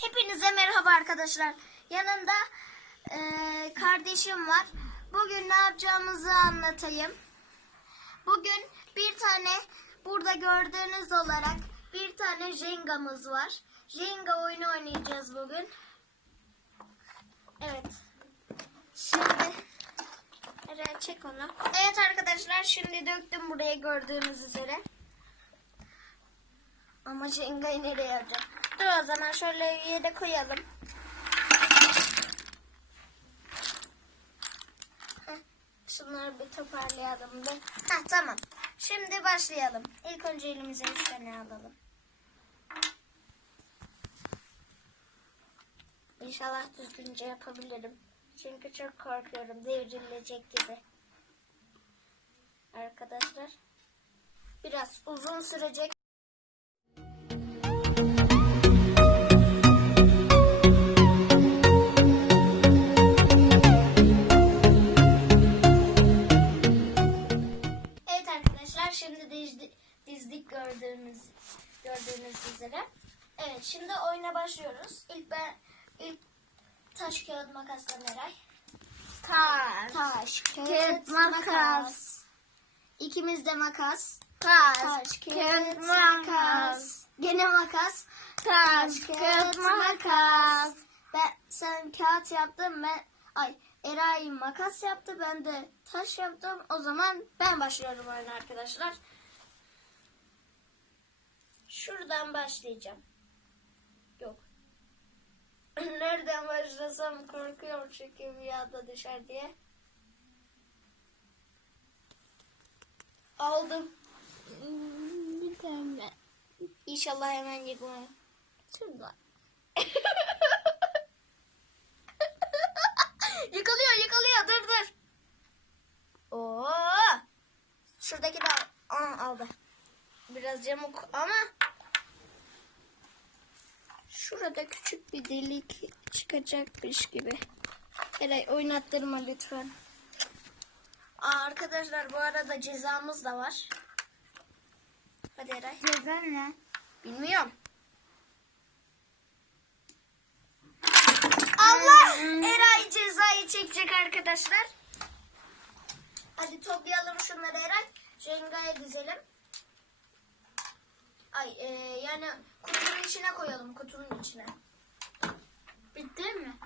Hepinize merhaba arkadaşlar. Yanında eee, kardeşim var. Bugün ne yapacağımızı anlatayım. Bugün bir tane burada gördüğünüz olarak bir tane Jenga'mız var. Jenga oyunu oynayacağız bugün. Evet. Şimdi çek onu. Evet arkadaşlar şimdi döktüm buraya gördüğünüz üzere. Ama Jenga'yı nereye alacağım? Dur o zaman şöyle yere koyalım. Heh, Şunları bir toparlayalım da. Heh, tamam. Şimdi başlayalım. İlk önce elimize üç tane alalım. İnşallah düzgünce yapabilirim. Çünkü çok korkuyorum devrilecek gibi. Arkadaşlar. Biraz uzun sürecek. Şimdi dizdik, dizdik gördüğünüz gördüğünüz üzere. Evet şimdi oyuna başlıyoruz. İlk ben ilk taş kağıt makasla Meray. Taş. Taş kağıt, makas. İkimiz de makas. Taş. Taş Kağıt, makas. Gene makas. Taş, kağıt, makas. Ben sen kağıt yaptın ben ay Eray makas yaptı ben de taş yaptım. O zaman ben başlıyorum oyuna arkadaşlar. Şuradan başlayacağım. Yok. Nereden başlasam korkuyorum çünkü bir anda düşer diye. Aldım. Bir tane. İnşallah hemen yıkmayın. Şurada. yıkılıyor yıkılıyor dur dur. Oo. Şuradaki de Aa, aldı. Biraz yamuk ama şurada küçük bir delik çıkacakmış gibi. Eray oynattırma lütfen. Aa, arkadaşlar bu arada cezamız da var. Hadi Eray. Ceza ne? Bilmiyorum. Allah! Eray cezayı çekecek arkadaşlar. Hadi toplayalım şunları Eray. Jenga'ya dizelim. Ay e, yani kutunun içine koyalım kutunun içine. Bitti mi?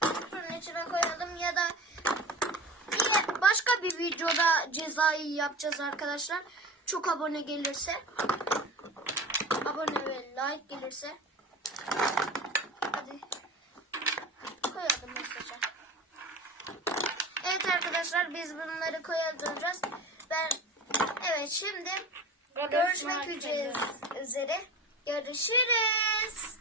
Kutunun içine koyalım ya da yine başka bir videoda cezayı yapacağız arkadaşlar. Çok abone gelirse. Abone ve like gelirse. Hadi. Koyalım mesajı. Evet arkadaşlar biz bunları koyacağız. Ben evet şimdi görüşmek üzere. Görüşürüz.